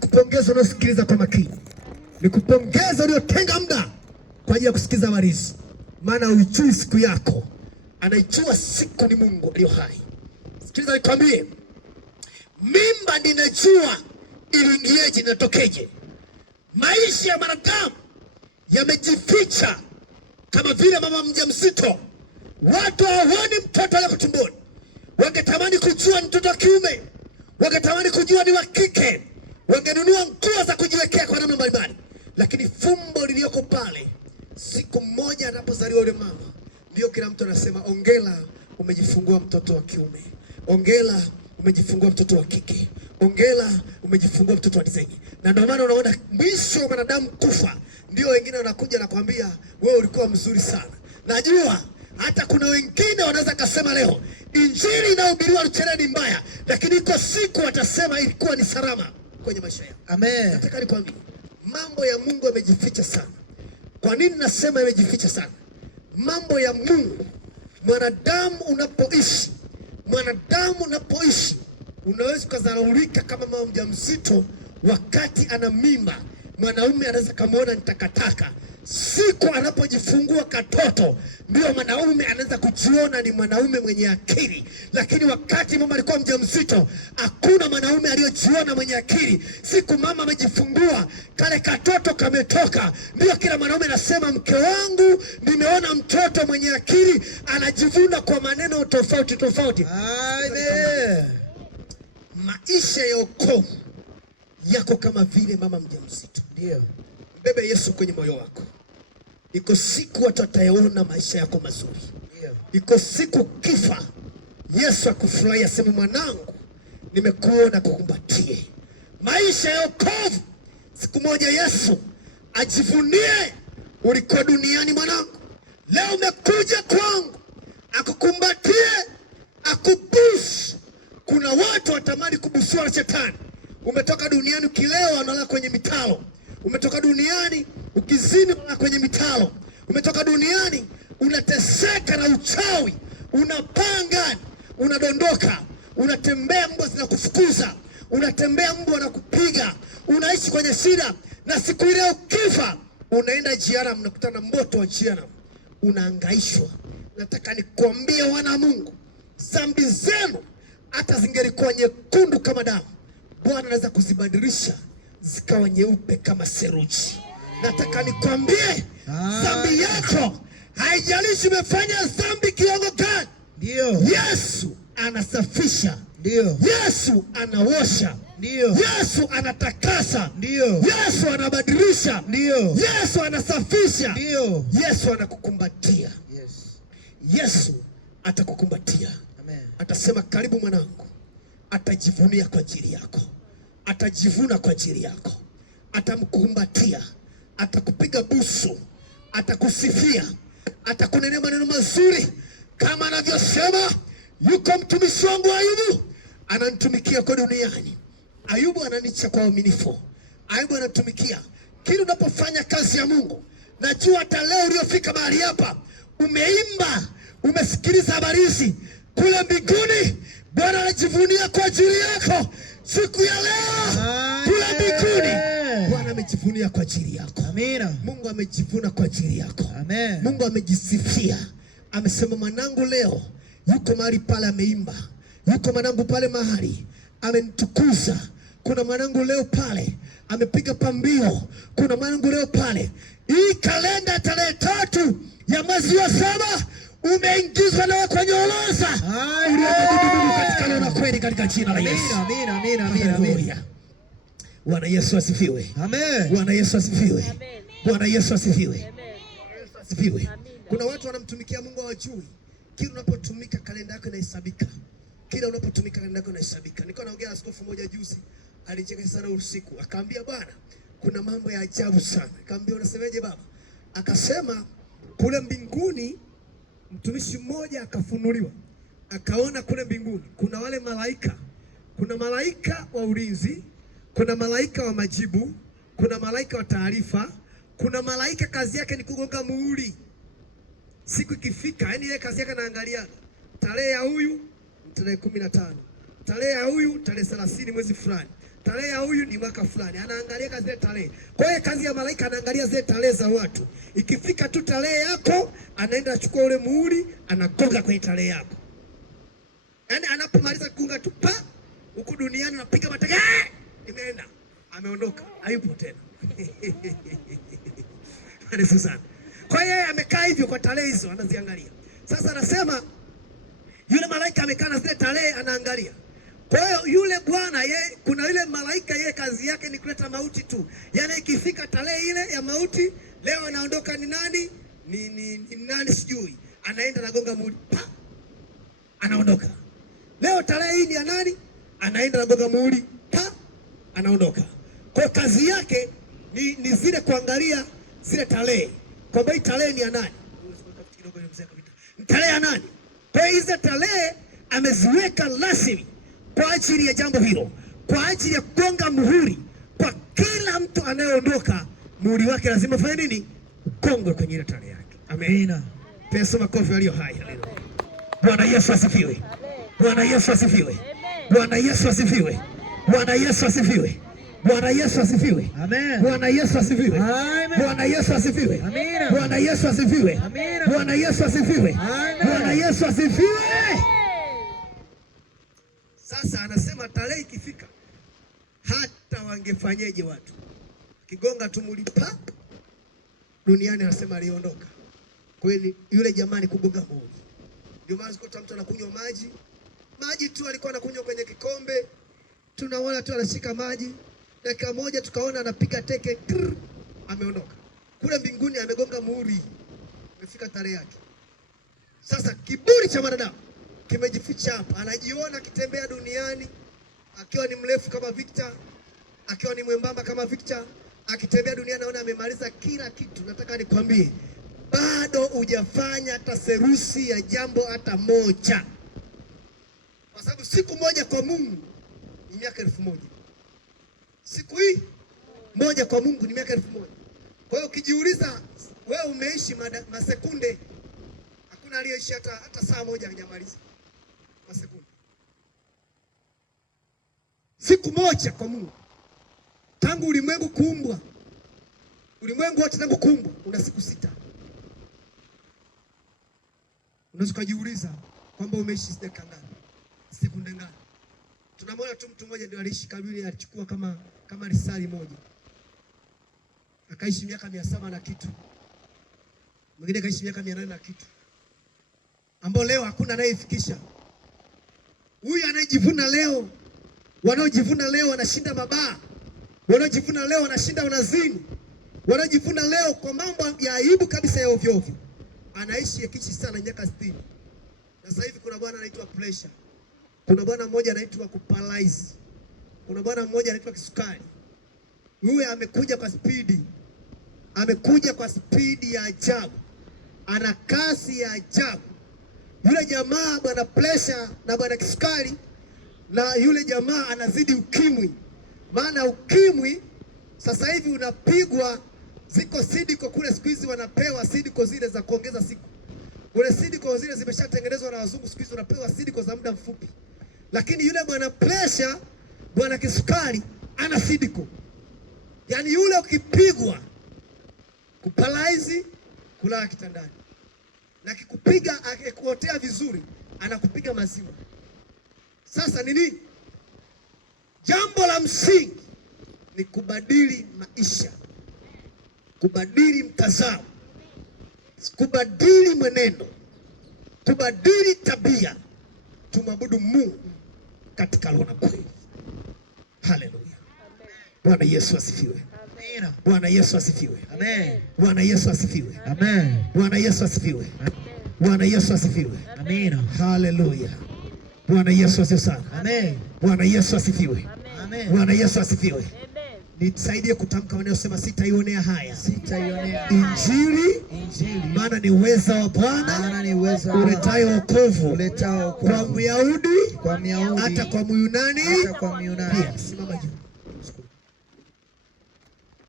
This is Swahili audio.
Nikupongeza unasikiliza kwa makini. Nikupongeza uliotenga muda kwa ajili ya kusikiza habari hizi. Maana uijui siku yako. Anaijua siku ni Mungu aliye hai. Sikiliza nikwambie. Mimba ninajua iliingieje na tokeje. Maisha ya mwanadamu yamejificha kama vile mama mjamzito. Watu hawaoni mtoto wako tumboni. Wangetamani kujua ni mtoto wa kiume. Wangetamani kujua ni wa kike. Wangenunua nguo za kujiwekea kwa namna mbalimbali. Lakini fumbo lilioko pale, siku moja anapozaliwa yule mama, ndio kila mtu anasema ongela umejifungua mtoto wa kiume. Ongela umejifungua mtoto wa kike. Ongela umejifungua mtoto wa dizenye. Na ndio maana unaona mwisho wa mwanadamu kufa, ndio wengine wanakuja na kuambia wewe ulikuwa mzuri sana. Najua hata kuna wengine wanaweza kusema leo injili inayohubiriwa Luchere ni mbaya, lakini iko siku watasema ilikuwa ni salama kwenye maisha yao. Amen. Nataka nikwambie mambo ya Mungu yamejificha sana. Kwa nini nasema yamejificha sana? Mambo ya Mungu, mwanadamu unapoishi unaweza kudharaulika kama mama mjamzito wakati ana mimba. Mwanaume anaweza kumuona ni takataka. Siku anapojifungua katoto ndio mwanaume anaweza kujiona ni mwanaume mwenye akili. Lakini wakati mama alikuwa mjamzito, hakuna mwanaume aliyojiona mwenye akili. Siku mama amejifungua, kale katoto kametoka, ndio kila mwanaume anasema mke wangu nimeona mtoto mwenye akili. Anajivuna kwa maneno tofauti tofauti. Amen. Maisha ya wokovu yako kama vile mama mjamzito. Ndio. Mbebe Yesu kwenye moyo wako. Iko siku watu watayaona maisha yako mazuri. Ndio. Iko siku kifa Yesu akufurahi aseme mwanangu nimekuona kukumbatie. Maisha ya wokovu siku moja Yesu ajivunie ulikuwa duniani mwanangu. Leo umekuja kwangu akukumbatie, akubusu. Kuna watu watamani kubusiwa na shetani. Umetoka duniani ukilewa unalala kwenye mitalo. Umetoka duniani ukizini unalala kwenye mitalo. Umetoka duniani unateseka na uchawi. Unapanga, unadondoka, unatembea mbwa zinakufukuza, unatembea mbwa wanakupiga, unaishi kwenye shida. Na siku ile ukifa unaenda jehanamu, mnakutana moto wa jehanamu, unahangaishwa. Nataka nikwambie wana Mungu, dhambi zenu hata zingelikuwa nyekundu kama damu, Bwana anaweza kuzibadilisha zikawa nyeupe kama seruji. Nataka nikwambie dhambi yako haijalishi umefanya dhambi kiwango gani. Ndio. Yesu anasafisha. Ndio. Yesu anaosha. Ndio. Yesu anatakasa. Ndio. Yesu anabadilisha. Ndio. Yesu anasafisha. Ndio. Yesu anakukumbatia. Yes. Yesu atakukumbatia. Amen. Atasema karibu mwanangu. Atajivunia kwa ajili yako. Atajivuna kwa ajili yako. Atamkumbatia. Atakupiga busu. Atakusifia. Atakunenea maneno mazuri. Kama anavyosema yuko mtumishi wangu Ayubu, ananitumikia kwa duniani. Ayubu ananicha kwa uaminifu. Ayubu anatumikia. Kila unapofanya kazi ya Mungu, najua hata leo uliofika mahali hapa, umeimba, umesikiliza habari hizi, kule mbinguni Bwana anajivunia kwa ajili yako. Siku ya leo kule mbinguni Bwana amejivunia kwa ajili yako. Amina. Mungu amejivuna kwa ajili yako. Amen. Mungu amejisifia. Amesema mwanangu leo yuko mahali pale ameimba. Yuko mwanangu pale mahali amenitukuza. Kuna mwanangu leo pale amepiga pambio. Kuna mwanangu leo pale. Hii kalenda tarehe 3 ya mwezi wa 7 umeingizwa leo kwenye orodha. Mungu katika leo na kweli katika jina la Yesu. Amina, amina, amina, amina. Bwana Yesu asifiwe. Amen. Bwana Yesu asifiwe. Amen. Bwana Yesu asifiwe. Amen. Asifiwe. Kuna watu wanamtumikia Mungu hawajui. Kila unapotumika kalenda yako inahesabika. Kila unapotumika kalenda yako inahesabika. Niko naongea na askofu mmoja juzi, alicheka sana usiku. Akaambia bwana, kuna mambo ya ajabu sana. Akaambia unasemaje baba? Akasema kule mbinguni mtumishi mmoja akafunuliwa. Akaona kule mbinguni kuna wale malaika. Kuna malaika wa ulinzi, kuna malaika wa majibu, kuna malaika wa taarifa, kuna malaika kazi yake ni kugonga muhuri. Siku ikifika, yani yeye kazi yake anaangalia tarehe ya huyu tarehe 15, tarehe ya huyu tarehe 30 mwezi fulani, tarehe ya huyu ni mwaka fulani, anaangalia zile tarehe. Kwa hiyo kazi ya malaika anaangalia zile tarehe za watu. Ikifika tu tarehe yako, anaenda achukua ule muhuri, anagonga kwenye tarehe yako. Yaani anapomaliza kugonga tu pa huku duniani anapiga mateke, imeenda, ameondoka, hayupo tena. Yesu sana. Kwa hiyo amekaa hivyo kwa tarehe hizo anaziangalia. Sasa anasema yule malaika amekaa na zile tarehe anaangalia. Kwa hiyo yule bwana yeye, kuna yule malaika yeye kazi yake ni kuleta mauti tu. Yaani ikifika tarehe ile ya mauti, leo anaondoka ni nani? Ni nani sijui. Anaenda anagonga muhuri, pa, anaondoka. Leo tarehe hii ni ya nani? Anaenda anagonga muhuri, pa, anaondoka. Kwa kazi yake ni zile kuangalia zile tarehe. Kwamba hii tarehe ni ya nani? Tarehe ya nani? Kwa hizo tarehe ameziweka rasmi kwa ajili ya jambo hilo, kwa ajili ya kugonga muhuri. Kwa kila mtu anayeondoka, muhuri wake lazima fanye nini? Ugongwe kwenye ile tarehe yake. Amen. Pesa makofi aliyo hai. Bwana Yesu asifiwe. Bwana Yesu asifiwe. Bwana Yesu asifiwe. Bwana Yesu asifiwe. Bwana Yesu asifiwe. Amen. Bwana Yesu asifiwe. Amen. Bwana Yesu asifiwe. Amen. Bwana Yesu asifiwe. Amen. Bwana Yesu asifiwe. Amen. Bwana Yesu asifiwe. Sasa anasema tarehe ikifika, hata wangefanyeje watu, kigonga tu mulipa duniani, anasema aliondoka. Kweli yule jamani kugonga muhuri. Ndio maana sikuta mtu anakunywa maji tu, alikuwa anakunywa kwenye kikombe, tunaona tu anashika maji, dakika moja tukaona anapiga teke, ameondoka. Kule mbinguni amegonga muhuri, imefika tarehe yake. Sasa kiburi cha mwanadamu kimejificha hapa. Anajiona akitembea duniani akiwa ni mrefu kama Victor, akiwa ni mwembamba kama Victor, akitembea duniani anaona amemaliza kila kitu. Nataka nikwambie, bado hujafanya hata serusi ya jambo hata moja. Kwa sababu siku moja kwa Mungu ni miaka 1000. Siku hii moja kwa Mungu ni miaka 1000. Kwa hiyo ukijiuliza wewe umeishi masekunde, hakuna aliyeishi hata saa moja hajamaliza masekunde. Siku moja kwa Mungu, tangu ulimwengu kuumbwa, ulimwengu wote tangu kuumbwa una siku 6. Unaweza kujiuliza kwamba umeishi dakika ngapi, sekunde ngapi? Tunamwona tu mtu mmoja ndio aliishi kabili, alichukua kama risali moja, akaishi miaka 700 na kitu, mwingine akaishi miaka 800 na kitu, ambao leo hakuna anayefikisha. Huyu anayejivuna leo, wanaojivuna leo wanashinda mabaa, wanaojivuna leo wanashinda unazini, wanaojivuna leo kwa mambo ya aibu kabisa ya ovyo ovyo, anaishi yakichi sana miaka 60. Na sasa hivi kuna bwana anaitwa pressure, kuna bwana mmoja anaitwa kuparalyze, kuna bwana mmoja anaitwa kisukari. Yule amekuja kwa spidi, amekuja kwa spidi ya ajabu, ana kasi ya ajabu. Yule jamaa bwana pressure na bwana kisukari, na yule jamaa anazidi ukimwi. Maana ukimwi sasa hivi unapigwa, ziko sidiko kule siku hizi wanapewa sidiko zile za kuongeza siku. Ule sidiko zile zimeshatengenezwa na wazungu, siku hizi unapewa sidiko za muda mfupi. Lakini yule bwana pressure, bwana kisukari ana sidiko. Yaani yule ukipigwa kuparalyze, kulala kitandani. Na kikupiga akikuotea vizuri, anakupiga maziwa. Sasa nini? Jambo la msingi ni kubadili maisha, kubadili mtazamo, kubadili mwenendo, kubadili tabia. Tumwabudu Mungu katika roho na kweli. Haleluya. Bwana Yesu asifiwe. Amen. Bwana Yesu asifiwe. Amen. Bwana Yesu asifiwe. Amen. Bwana Yesu asifiwe. Bwana Yesu asifiwe. Amen. Haleluya. Bwana Yesu asifiwe sana. Amen. Bwana Yesu asifiwe. Amen. Bwana Yesu asifiwe. Amen. Nisaidie kutamka maneno, sema sitaionea haya. Sitaionea Injili. Maana ni uweza wa Bwana uletayo wokovu kwa Myahudi hata kwa Myunani pia. Simama juu.